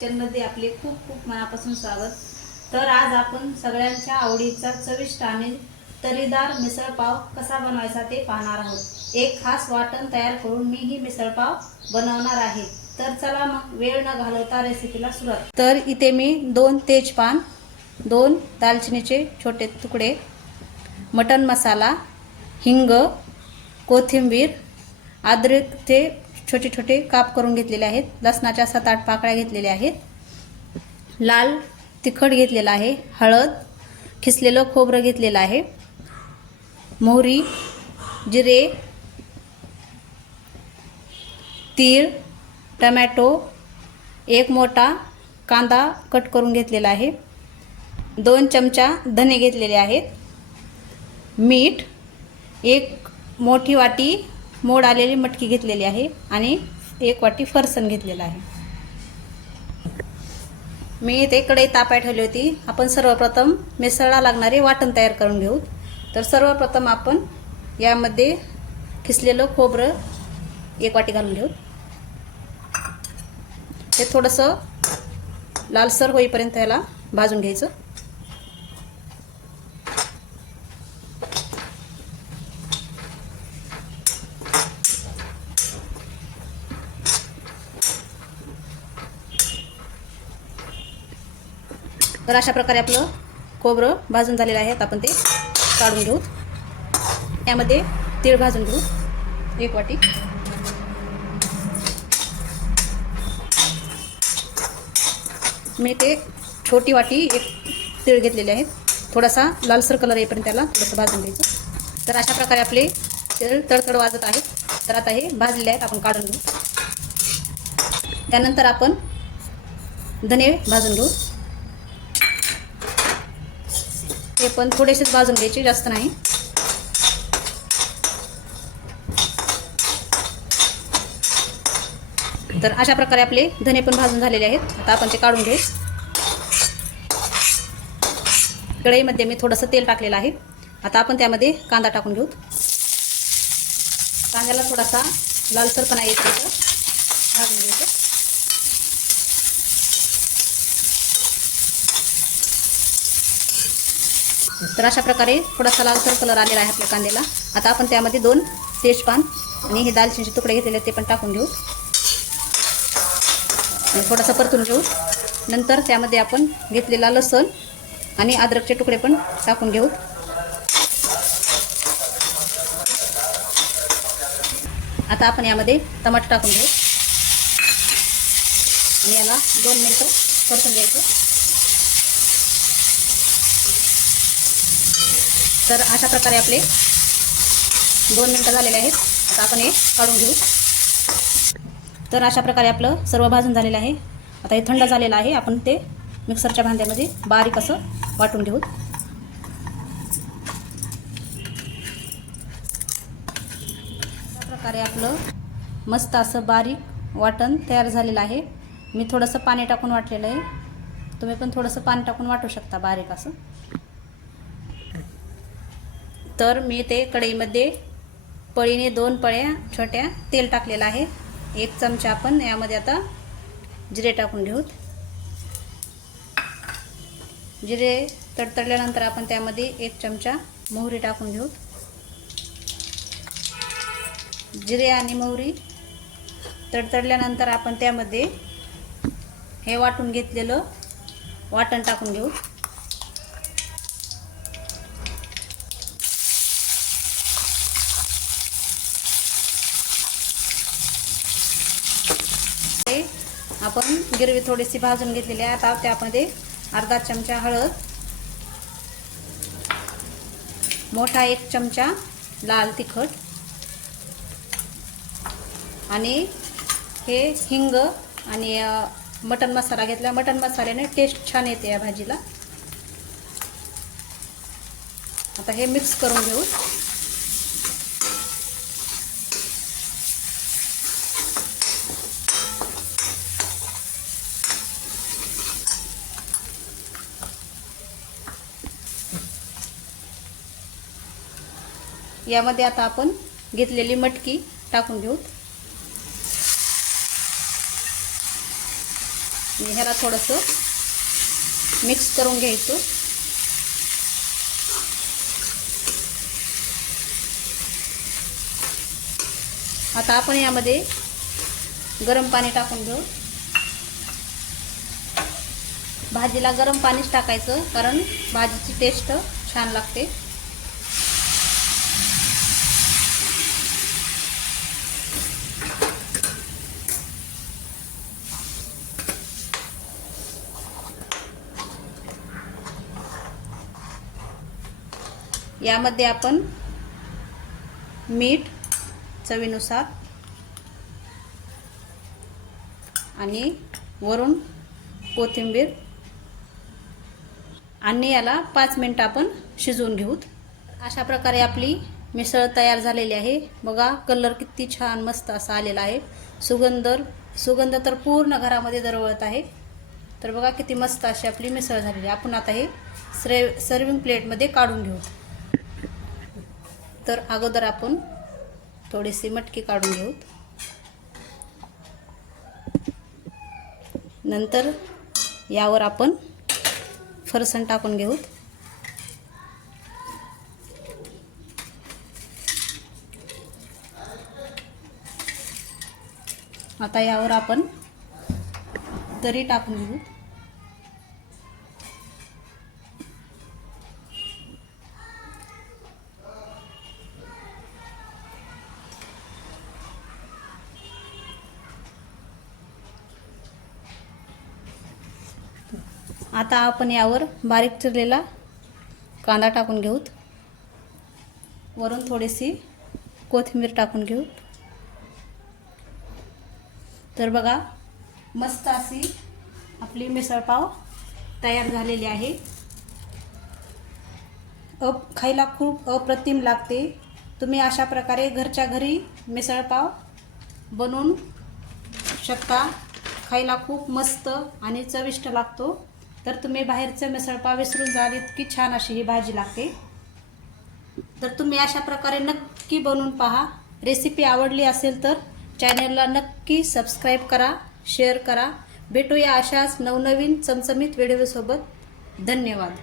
किचनमध्ये आपले खूप खूप मनापासून स्वागत. तर आज आपण सगळ्यांच्या आवडीचा चविष्ट आणि तरीदार मिसळपाव कसा बनवायचा ते पाहणार आहोत. एक खास वाटण तयार करून मी ही मिसळपाव बनवणार आहे. तर चला मग वेळ न घालवता रेसिपीला सुरुवात. तर इथे मी दोन तेजपान दोन दालचिनीचे छोटे तुकडे मटन मसाला हिंग कोथिंबीर अद्रकचे छोटे छोटे काप करून घेतलेले आहेत. लसणाच्या सात आठ पाकळ्या घेतलेल्या आहेत. लाल तिखट घेतलेलं आहे. हळद खिसलेलं खोबरं घेतलेलं आहे. मोहरी जिरे तीळ टमॅटो एक मोठा कांदा कट करून घेतलेला आहे. दोन चमचा धने घेतलेले आहेत. मीठ एक मोठी वाटी मोड आलेली मटकी घेतलेली आहे आणि एक वाटी फरसण घेतलेलं आहे. मी इथे कढई तापाय ठेवली होती. आपण सर्वप्रथम मिसळला लागणारे वाटण तयार करून घेऊ. तर सर्वप्रथम आपण यामध्ये खिसलेलं खोबरं एक वाटी घालून घेऊ. ते थोडंसं लालसर होईपर्यंत याला भाजून घ्यायचं. तर अशा प्रकारे आपलं खोबरं भाजून झालेलं आहे. आता आपण ते काढून घेऊ. त्यामध्ये तीळ भाजून घेऊ. एक वाटी. मी ते छोटी वाटी एक तीळ घेतलेले आहेत थोडासा लालसर कलर येईपर्यंत त्याला थोडंसं भाजून घ्यायचं. तर अशा प्रकारे आपले तीळ तडतड वाजत आहेत. तर आता हे भाजलेले आहेत. आपण काढून घेऊ. त्यानंतर आपण धने भाजून घेऊ. हे पण थोडेसेच भाजून घ्यायचे जास्त नाही. तर अशा प्रकारे आपले धने पण भाजून झालेले आहेत. आता आपण ते काढून घेऊ. कढईमध्ये मी थोडंसं तेल टाकलेलं आहे. आता आपण त्यामध्ये कांदा टाकून घेऊ. कांद्याला थोडासा लालसरपणा येत भाजून घ्यायचं. तर अशा प्रकारे थोडासा लालसर कलर आलेला आहे आपल्या कांद्याला. आता आपण त्यामध्ये दोन तेजपान आणि हे दालचिनीचे तुकडे घेतलेले ते पण टाकून घेऊ. आणि थोडासा परतून घेऊ. नंतर त्यामध्ये आपण घेतलेला लसण आणि अद्रकचे तुकडे पण टाकून घेऊ. आता आपण यामध्ये टमाटर टाकून घेऊ. आणि याला दोन मिनटं परतून घ्यायचं. तर अशा प्रकारे आपले दोन मिनटं झालेले आहेत. आता आपण हे काढून घेऊ. तर अशा प्रकारे आपलं सर्व भाजून झालेलं आहे. आता हे थंड झालेलं आहे. आपण ते मिक्सरच्या भांड्यामध्ये बारीक असं वाटून घेऊ. अशा प्रकारे आपलं मस्त असं बारीक वाटण तयार झालेलं आहे. मी थोडंसं पाणी टाकून वाटलेलं आहे. तुम्ही पण थोडंसं पाणी टाकून वाटू शकता बारीक असं. तर मी ते कढईमध्ये पळीने दोन पळ्या छोट्या तेल टाकलेलं आहे. एक चमचा आपण यामध्ये आता जिरे टाकून घेऊ जिरे तडतडल्यानंतर आपण त्यामध्ये एक चमचा मोहरी टाकून घेऊ जिरे आणि मोहरी तडतडल्यानंतर आपण त्यामध्ये हे वाटून घेतलेलं वाटण टाकून घेऊ ते आपण गिरवी थोडीशी भाजून घेतलेली आहे. आता त्यामध्ये अर्धा चमचा हळद मोठा एक चमचा लाल तिखट आणि हे हिंग आणि मटन मसाला घेतला. मटन मसाल्याने टेस्ट छान येते या भाजीला. आता हे मिक्स करून घेऊ. यामध्ये आता आपण घेतलेली मटकी टाकून घेऊ. ह्याला थोडंसं मिक्स करून घ्यायचं. आता आपण यामध्ये गरम पाणी टाकून घेऊ. भाजीला गरम पाणीच टाकायचं कारण भाजीची टेस्ट छान लागते. यामध्ये आपण मीठ चवीनुसार आणि वरून कोथिंबीर आणि याला पाच मिनटं आपण शिजवून घेऊत. अशा प्रकारे आपली मिसळ तयार झालेली आहे. बघा कलर किती छान मस्त असा आलेला आहे. सुगंध सुगंध तर पूर्ण घरामध्ये दरवळत आहे. तर बघा किती मस्त अशी आपली मिसळ झालेली आहे. आपण आता हे स्रे सर्विंग प्लेटमध्ये काढून घेऊ तर अगोदर आपण थोडीशी मटकी काढून घेऊ. नंतर यावर आपण फरसण टाकून घेऊ. आता यावर आपण तरी टाकून घेऊ. आता आपण यावर बारीक चिरलेला कांदा टाकून घेऊत. वरून थोडीशी कोथिंबीर टाकून घेऊ तर बघा मस्त अशी आपली मिसळपाव तयार झालेली आहे. अप खायला खूप अप्रतिम लागते. तुम्ही अशा प्रकारे घरच्या घरी मिसळपाव बनवून शकता. खायला खूप मस्त आणि चविष्ट लागतो. तर तुम्ही बाहेरचं मिसळपाव विसरून जाल इतकी छान अशी ही भाजी लागते. तर तुम्ही अशा प्रकारे नक्की बनवून पहा. रेसिपी आवडली असेल तर चॅनलला नक्की सबस्क्राईब करा शेअर करा. भेटूया अशाच नवनवीन चमचमीत व्हिडिओसोबत धन्यवाद.